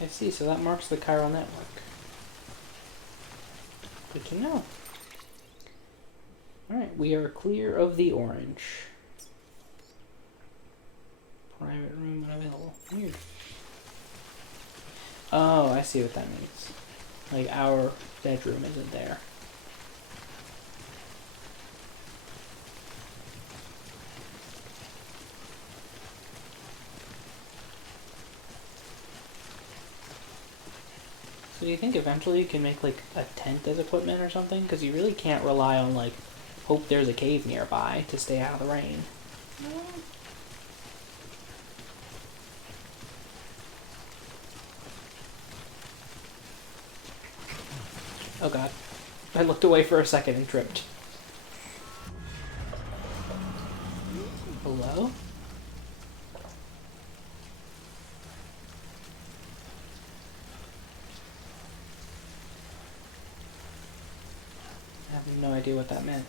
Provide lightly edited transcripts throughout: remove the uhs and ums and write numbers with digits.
I see, so that marks the chiral network. Good to know. Alright, we are clear of the orange. Private room unavailable. Weird. Oh, I see what that means. Like, our bedroom isn't there. So do you think eventually you can make, like, a tent as equipment or something? Because you really can't rely on, like, hope there's a cave nearby to stay out of the rain. Oh god. I looked away for a second and tripped. Hello? I have no idea what that meant.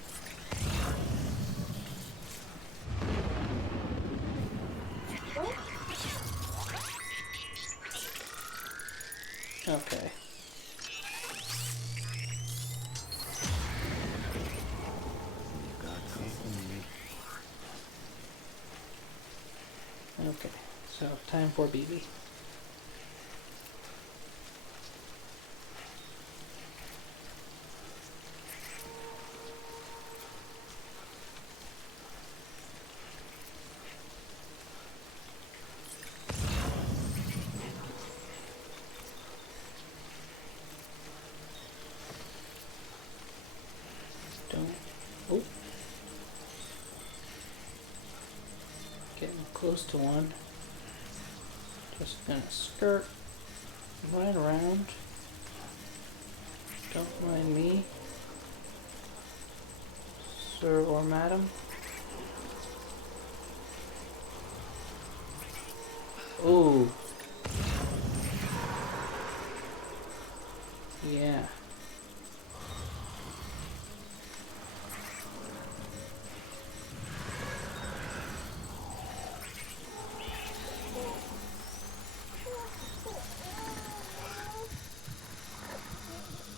Okay. Okay, so time for BB. Don't. Oh. Getting close to one. Just gonna skirt right around. Don't mind me, sir or madam. Ooh. Yeah.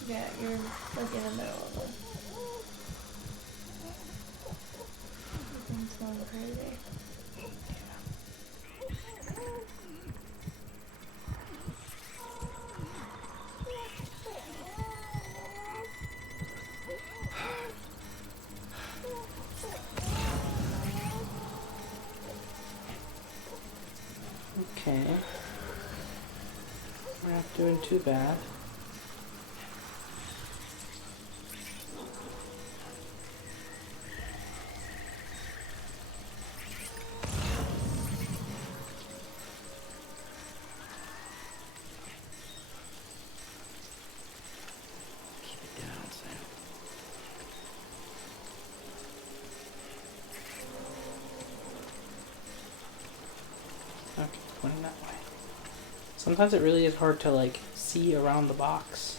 Yeah, you're like in the middle of it. Everything's going crazy. Okay. We're not doing too bad. Keep it down, Sam. Okay, pointing that way. Sometimes it really is hard to, like, see around the box.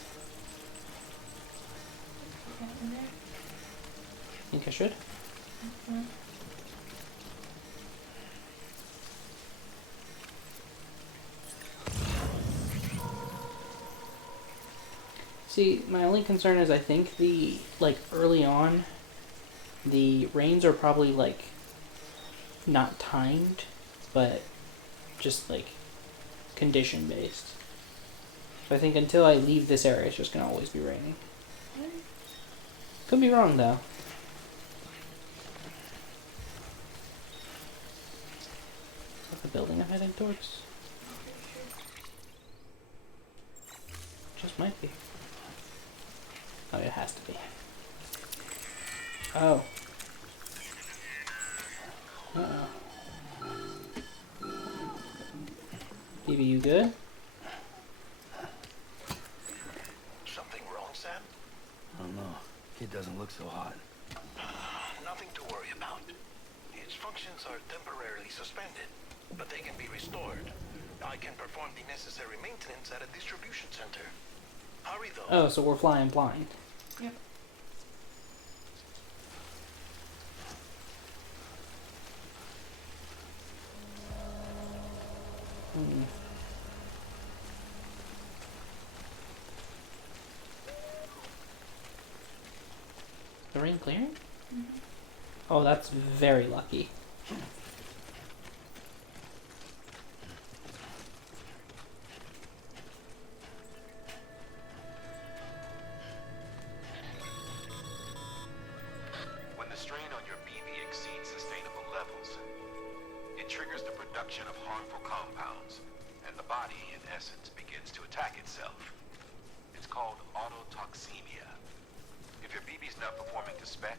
Get in there. Think I should? Mm-hmm. See, my only concern is I think the, like, early on, the rains are probably, like, not timed, but just, like, condition based. So I think until I leave this area, it's just gonna always be raining. Could be wrong, though. Is that the building I'm heading towards? Just might be. Oh, it has to be. Oh. Uh-oh. BB, you good? Something wrong, Sam? I don't know. Kid doesn't look so hot. Nothing to worry about. Its functions are temporarily suspended, but they can be restored. I can perform the necessary maintenance at a distribution center. Hurry, though. Oh, so we're flying blind. Yep. Hmm. the rain clearing? Mhm. Oh, that's very lucky. When the strain on your BB exceeds sustainable levels, it triggers the production of harmful compounds, and the body, in essence, begins to attack itself. It's called autotoxemia. If your BB's not performing to spec,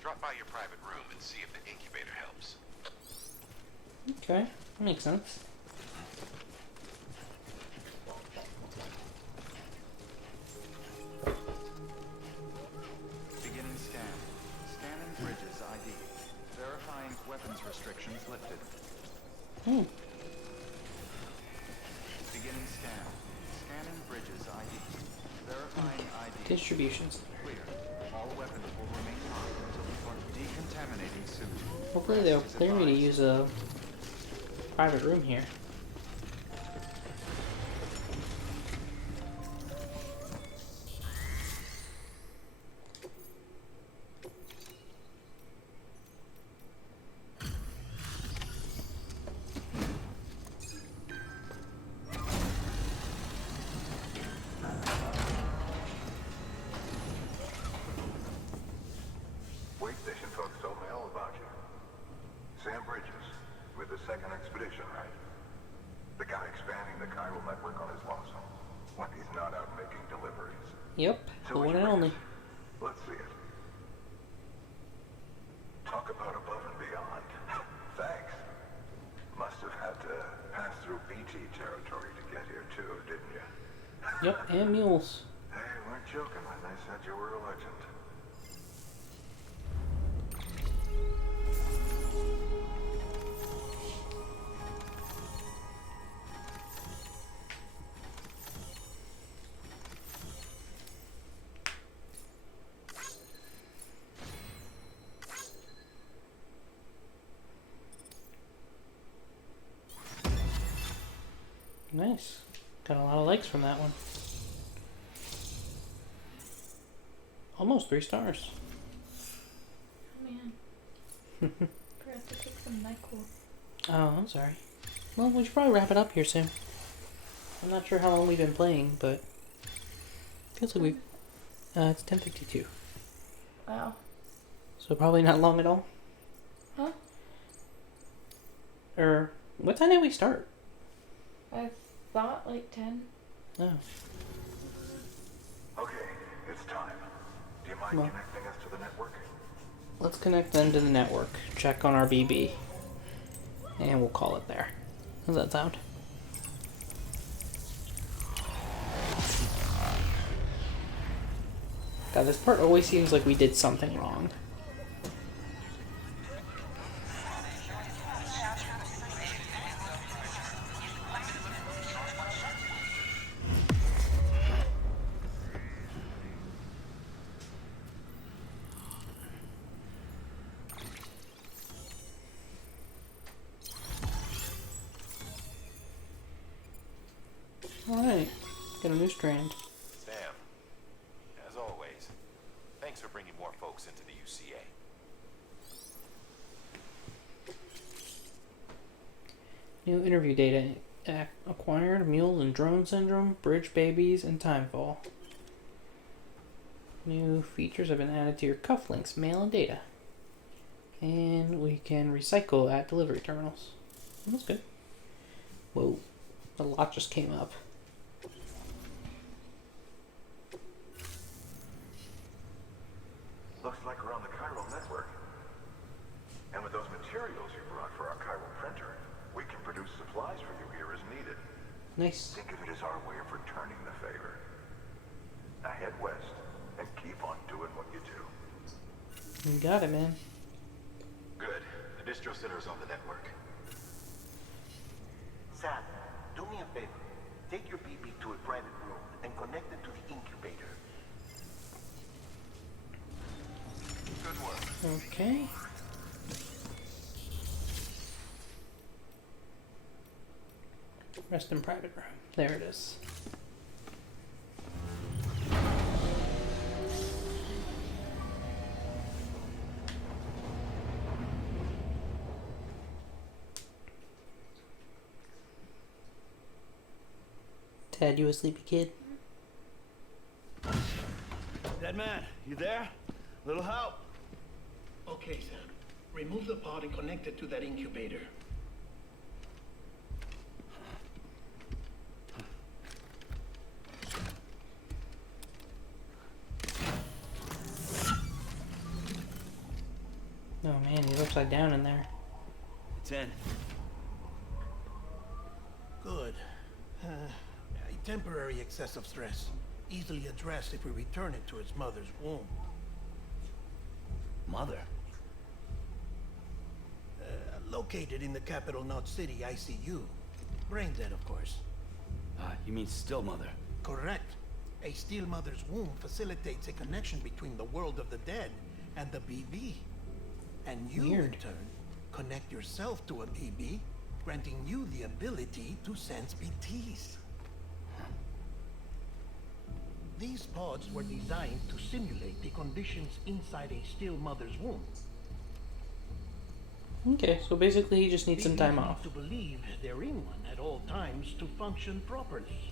drop by your private room and see if the incubator helps. Okay, that makes sense. Beginning scan. Scanning Bridges ID. Verifying weapons restrictions lifted. Hmm. Beginning scan. Scanning Bridges ID. Verifying ID. Distributions. Clear. All weapons will remain armed until the decontaminating suit. Hopefully they'll clear me to use a private room here. Wait station folks told me all about you. Sam Bridges, with the second expedition, right? The guy expanding the chiral network on his lonesome, when he's not out making deliveries. Yep, the one and only. Let's see it. Talk about above and beyond. Thanks. Must have had to pass through BT territory to get here too, didn't you? Yep, and mules. They weren't joking when they said you were a legend. Nice. Got a lot of likes from that one. Almost 3 stars. Oh man. Forgot to take some NyQuil. Oh, I'm sorry. Well, we should probably wrap it up here soon. I'm not sure how long we've been playing, but feels like we've... it's 10:52. Wow. So probably not long at all. Huh? Or, what time did we start? I thought like 10. Oh. Okay, it's time. Do you mind Well. connecting us to the network? Let's connect them to the network. Check on our BB. And we'll call it there. How's that sound? God, this part always seems like we did something wrong. Alright, got a new strand. Sam, as always, thanks for bringing more folks into the UCA. New interview data acquired: mules and drone syndrome, bridge babies, and timefall. New features have been added to your cufflinks, mail, and data. And we can recycle at delivery terminals. That's good. Whoa, a lot just came up. Looks like we're on the chiral network. And with those materials you brought for our chiral printer, we can produce supplies for you here as needed. Nice. Think of it as our way of returning the favor. Now head west and keep on doing what you do. You got it, man. Good. The distro center is on the network. Sam, do me a favor. Take your BB to a private room and connect it to the incubator. Good work. Okay. Rest in private room. There it is. Tad, you a sleepy kid? Dead man, you there? Little help? Okay, Sam. Remove the pod and connect it to that incubator. Oh man, he's upside down in there. It's in. Good. A temporary excess of stress. Easily addressed if we return it to its mother's womb. Mother? Located in the capital Knot City ICU. Brain dead, of course. You mean still mother? Correct. A steel mother's womb facilitates a connection between the world of the dead and the BB. And you, Weird. in turn, connect yourself to a BB, granting you the ability to sense BTs. These pods were designed to simulate the conditions inside a still mother's womb. Okay, so basically he just needs some time BBs off. need to believe they're in one at all times to function properly.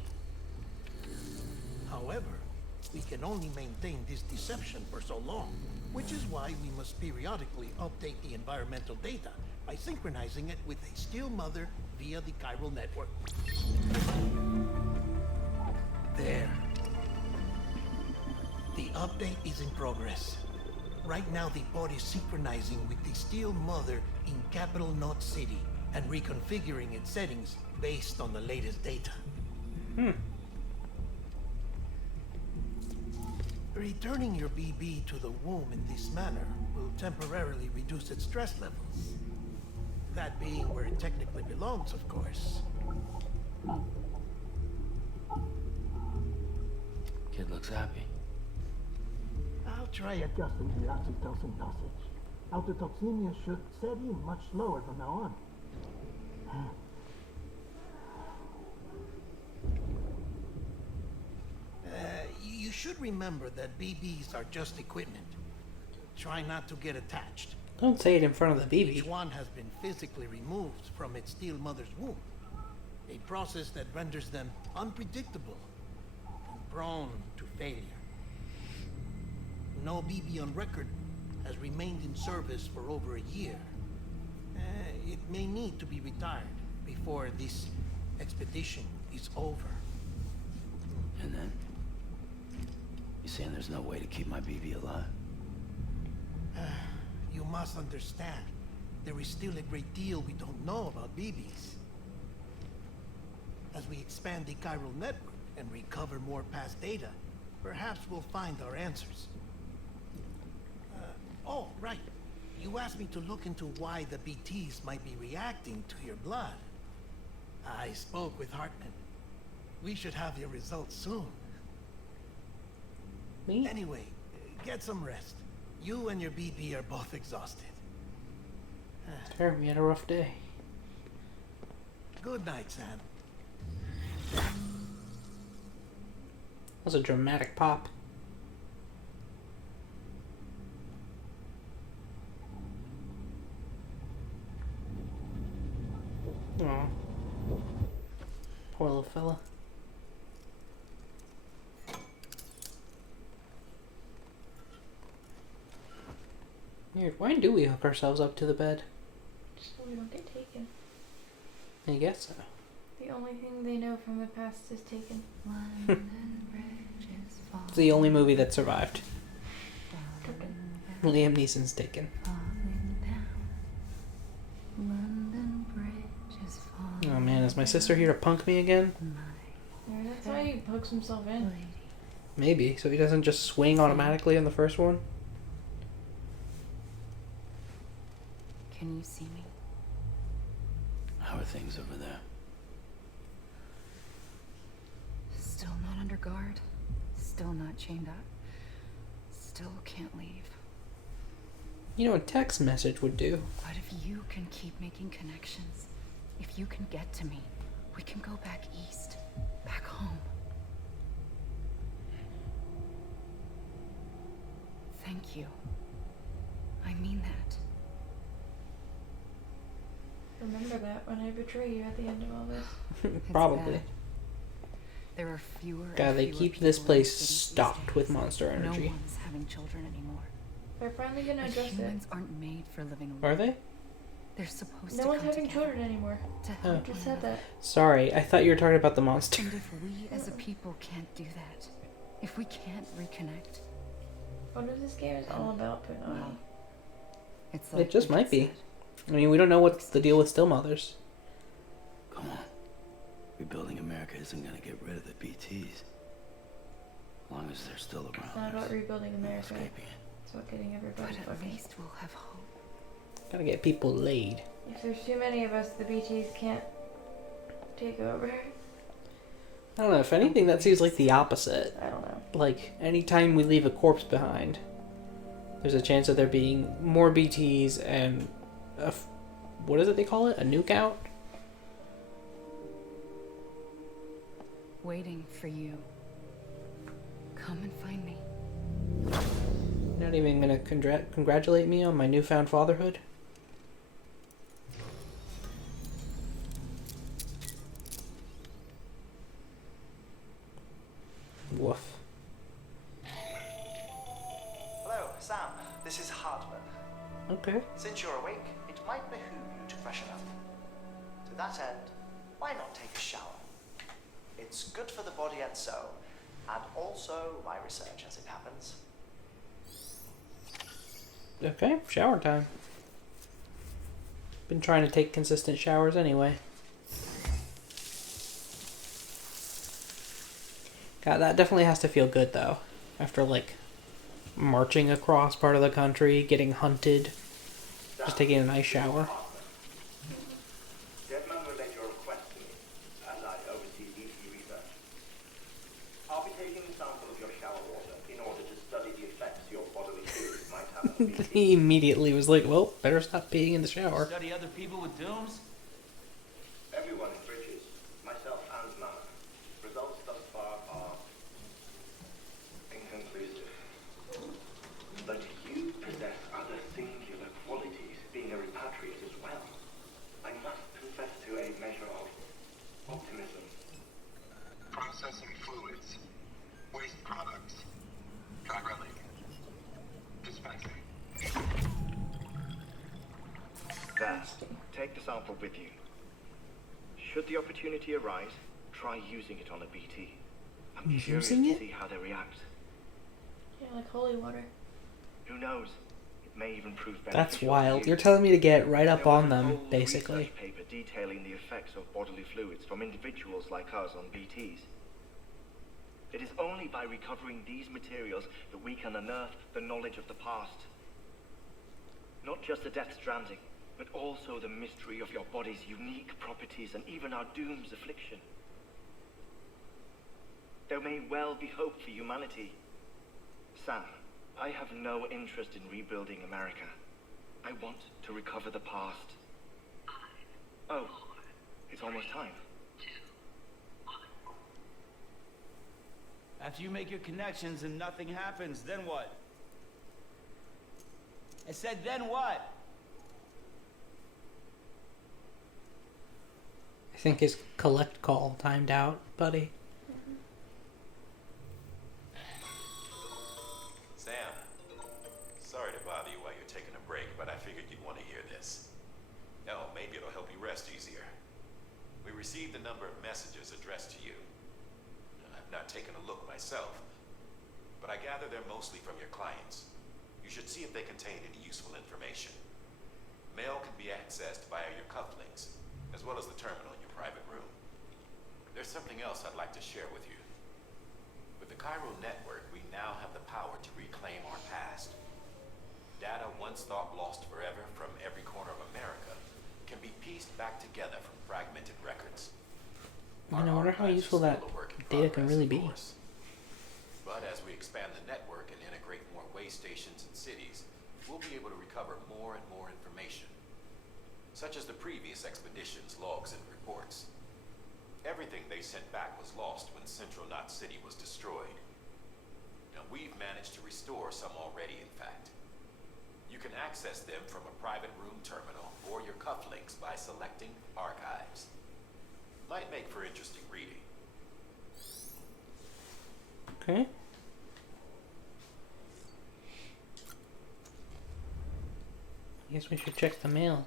However, we can only maintain this deception for so long, which is why we must periodically update the environmental data by synchronizing it with a still mother via the chiral network. There. The update is in progress. Right now, the pod is synchronizing with the steel mother in capital Knot City and reconfiguring its settings based on the latest data. Returning your BB to the womb in this manner will temporarily reduce its stress levels. That being where it technically belongs, of course. Kid looks happy. I'll try adjusting the oxytocin dosage. Autotoxemia should set in much slower from now on. You should remember that BBs are just equipment. Try not to get attached. Don't say it in front of the Each BB. one has been physically removed from its steel mother's womb. A process that renders them unpredictable and prone to failure. No BB on record has remained in service for over a year. It may need to be retired before this expedition is over. And then? You saying there's no way to keep my BB alive? You must understand, there is still a great deal we don't know about BBs. As we expand the chiral network and recover more past data, perhaps we'll find our answers. Oh, right. You asked me to look into why the BTs might be reacting to your blood. I spoke with Hartman. We should have your results soon. Me? Anyway, get some rest. You and your BB are both exhausted. Sure, we had a rough day. Good night, Sam. That was a dramatic pop. Aw. Poor little fella. Weird. Why do we hook ourselves up to the bed? So we don't get taken. I guess so. The only thing they know from the past is taken. It's the only movie that survived. Liam Neeson's Taken. Oh man, is my sister here to punk me again? Yeah, that's why he hooks himself in. Maybe, so he doesn't just swing automatically on the first one? Can you see me? How are things over there? Still not under guard. Still not chained up. Still can't leave. You know, a text message would do. But if you can keep making connections, if you can get to me, we can go back east, back home. Thank you. I mean that. Remember that when I betray you at the end of all this. It's Probably. bad. There are fewer. God, and they fewer keep people this in place the city these stocked with days. Monster No Energy. one's having children anymore. They're finally gonna But address it. humans aren't made for living alone. Are they? They're supposed No to one's come having together children anymore. to I help just one said another. that. Sorry, I thought you were talking about the monster. And if we as a people can't do that, if we can't reconnect, What if this game is all about Konami? well, it's like It just Bridget might be. said. I mean, we don't know what's the deal with still mothers. Come on. Rebuilding America isn't gonna get rid of the BTs. As long as they're still around. It's not about there's rebuilding no America. escaping it. It's about getting everybody But at fucking. least we'll have hope. Gotta get people laid. If there's too many of us, the BTs can't take over. I don't know, if anything, that seems like the opposite. I don't know. Like, anytime we leave a corpse behind, there's a chance of there being more BTs and what is it they call it? A nuke out? Waiting for you. Come and find me. Not even gonna congratulate me on my newfound fatherhood? Woof. Hello, Sam. This is Hartman. Okay. Since you're awake, it might behoove you to freshen up. To that end, why not take a shower? It's good for the body and soul, and also my research as it happens. Okay, shower time. Been trying to take consistent showers anyway. God, that definitely has to feel good though. After like marching across part of the country, getting hunted, just taking a nice shower. Deadman relayed your request to me, as I oversee DP research. I'll be taking a sample of your shower water in order to study the effects your bodily fluids might have on the He immediately was like, well, better stop peeing in the shower. Study other people with dooms? Everyone in Bridges, myself and Mama. Results thus far are inconclusive. But you possess other singular qualities, being a repatriate as well. I must confess to a measure of optimism. Processing fluids. Waste products. Dry-running. Dispensing. There. Take the sample with you. Should the opportunity arise, try using it on a BT. I'm curious Using to it? see how they react. Yeah, like holy water. Who knows? It may even prove beneficial. That's to wild. you. You're telling me to get right up There was on a them, whole basically. research paper detailing the effects of bodily fluids from individuals like us on BTs. It is only by recovering these materials that we can unearth the knowledge of the past. Not just the Death Stranding, but also the mystery of your body's unique properties and even our doom's affliction. There may well be hope for humanity. Sam, I have no interest in rebuilding America. I want to recover the past. Oh, it's almost time. After you make your connections and nothing happens, then what? I said, then what? I think his collect call timed out, buddy. Sam, sorry to bother you while you're taking a break, but I figured you'd want to hear this. Oh, maybe it'll help you rest easier. We received a number of messages addressed to you. I've not taken a look myself, but I gather they're mostly from your clients. You should see if they contain any useful information. Mail can be accessed via your cufflinks, as well as the terminal in your private room. There's something else I'd like to share with you. With the Cairo network, we now have the power to reclaim our past. Data once thought lost forever from every corner of America can be pieced back together from fragmented records. I wonder how useful that data can really be. But as we expand the network and integrate more way stations and cities, we'll be able to recover more and more information, such as the previous expedition's logs and reports. Everything they sent back was lost when Central Knot City was destroyed. Now, we've managed to restore some already, in fact. You can access them from a private room terminal or your cufflinks by selecting Archives. Might make for interesting reading. Okay. I guess we should check the mail.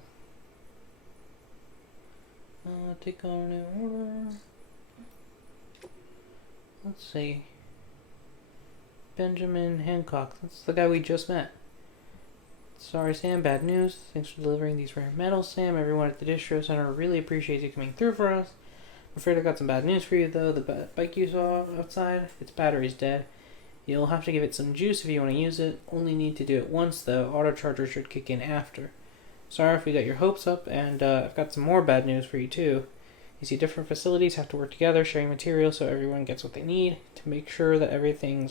Take on a new order. Let's see. Benjamin Hancock. That's the guy we just met. Sorry, Sam. Bad news. Thanks for delivering these rare metals, Sam. Everyone at the distro center really appreciates you coming through for us. I'm afraid I got some bad news for you, though. The bike you saw outside, its battery's dead. You'll have to give it some juice if you want to use it. Only need to do it once, though. Auto charger should kick in after. Sorry if we got your hopes up, and I've got some more bad news for you, too. You see, different facilities have to work together, sharing materials so everyone gets what they need to make sure that everything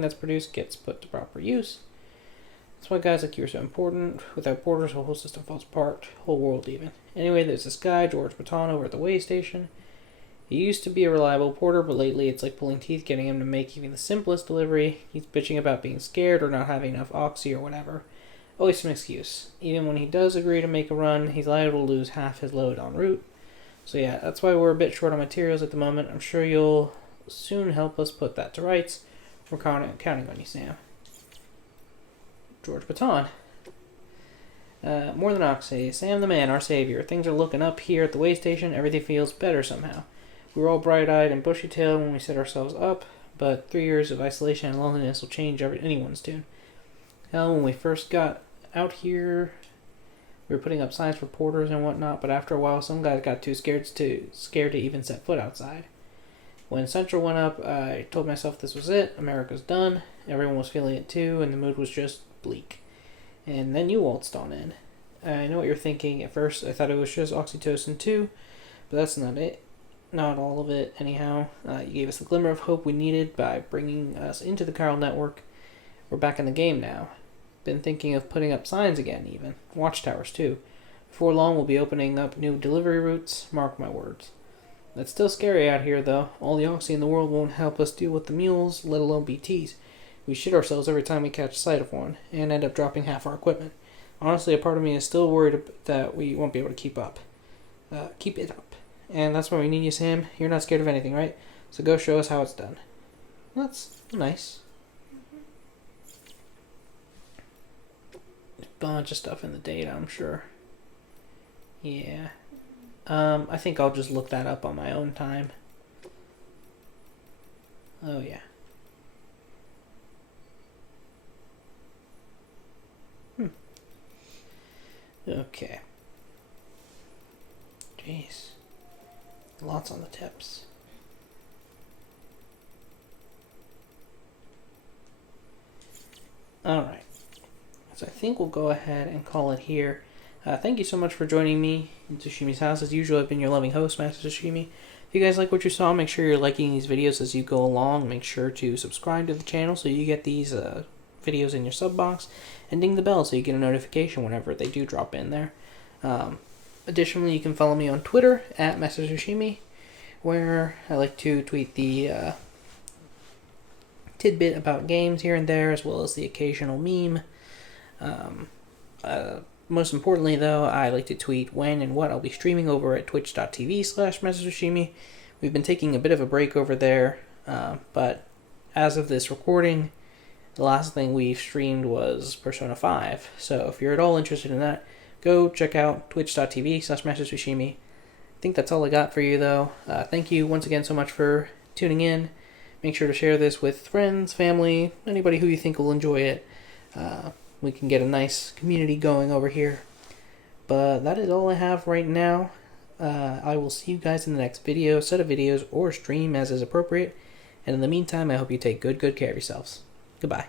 that's produced gets put to proper use. That's why guys like you are so important. Without porters, the whole system falls apart. Whole world, even. Anyway, there's this guy, George Baton, over at the way station. He used to be a reliable porter, but lately it's like pulling teeth getting him to make even the simplest delivery. He's bitching about being scared or not having enough oxy or whatever. Always some excuse. Even when he does agree to make a run, he's liable to lose half his load en route. So yeah, that's why we're a bit short on materials at the moment. I'm sure you'll soon help us put that to rights. We're counting on you, Sam. George Baton. More than oxy. Sam the man, our savior. Things are looking up here at the way station. Everything feels better somehow. We were all bright-eyed and bushy-tailed when we set ourselves up, but 3 years of isolation and loneliness will change anyone's tune. Hell, when we first got out here, we were putting up signs for porters and whatnot, but after a while, some guys got too scared to even set foot outside. When Central went up, I told myself this was it. America's done. Everyone was feeling it too, and the mood was just bleak. And then you waltzed on in. I know what you're thinking. At first, I thought it was just oxytocin too, but that's not it. Not all of it, anyhow. You gave us the glimmer of hope we needed by bringing us into the chiral network. We're back in the game now. Been thinking of putting up signs again, even. Watchtowers, too. Before long, we'll be opening up new delivery routes. Mark my words. It's still scary out here, though. All the oxy in the world won't help us deal with the mules, let alone BTs. We shit ourselves every time we catch sight of one, and end up dropping half our equipment. Honestly, a part of me is still worried that we won't be able to keep it up. And that's why we need you, Sam. You're not scared of anything, right? So go show us how it's done. Well, that's nice. There's a bunch of stuff in the data, I'm sure. Yeah. I think I'll just look that up on my own time. Oh, yeah. Okay. Jeez. Lots on the tips. Alright. So I think we'll go ahead and call it here. Thank you so much for joining me in Tsushimi's house. As usual, I've been your loving host, Master Tsushimi. If you guys like what you saw, make sure you're liking these videos as you go along. Make sure to subscribe to the channel so you get these videos in your sub box. And ding the bell so you get a notification whenever they do drop in there. Additionally, you can follow me on Twitter at Master Tsushimi, where I like to tweet the tidbit about games here and there, as well as the occasional meme. Most importantly, though, I like to tweet when and what I'll be streaming over at twitch.tv/MasterTsushimi. We've been taking a bit of a break over there, but as of this recording, the last thing we've streamed was Persona 5. So if you're at all interested in that, go check out twitch.tv/MasterTsushimi. I think that's all I got for you, though. Thank you once again so much for tuning in. Make sure to share this with friends, family, anybody who you think will enjoy it. We can get a nice community going over here. But that is all I have right now. I will see you guys in the next video, set of videos, or stream as is appropriate. And in the meantime, I hope you take good care of yourselves. Goodbye.